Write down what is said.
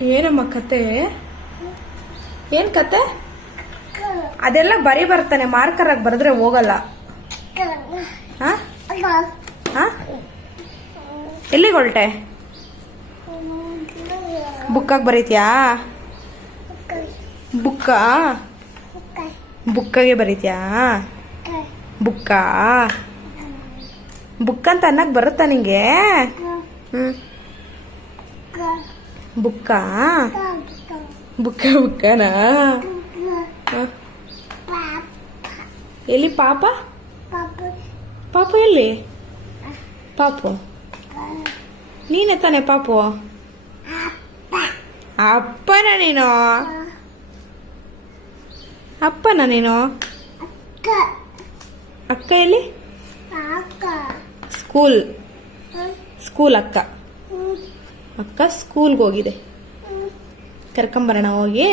ಏನಮ್ಮ ಕತೆ? ಏನ್ ಕತೆ? ಅದೆಲ್ಲ ಬರಿ ಬರ್ತಾನೆ, ಮಾರ್ಕರ್ ಆಗಿ ಬರೆದ್ರೆ ಹೋಗಲ್ಲ. ಎಲ್ಲಿಗೆ ಹೊರಟೆ? ಬುಕ್ಕಾಗಿ ಬರೀತ್ಯಾ? ಬುಕ್ಕಾಗೆ ಬರೀತ್ಯಾ? ಬುಕ್ಕ ಅಂತ ಅನ್ನಕ್ ಬರುತ್ತಾ ನಿಂಗೆ? ಬುಕ್ಕನಾ? ಎಲ್ಲಿ ಪಾಪ ಎಲ್ಲಿ? ಪಾಪು ನೀನೆ ತಾನೆ ಪಾಪು? ಅಪ್ಪನ ನೀನು? ಅಕ್ಕ ಎಲ್ಲಿ? ಸ್ಕೂಲ್ ಅಕ್ಕ ಸ್ಕೂಲ್ಗೆ ಹೋಗಿದೆ. ಕರ್ಕೊಂಬರೋಣ ಹೋಗಿ.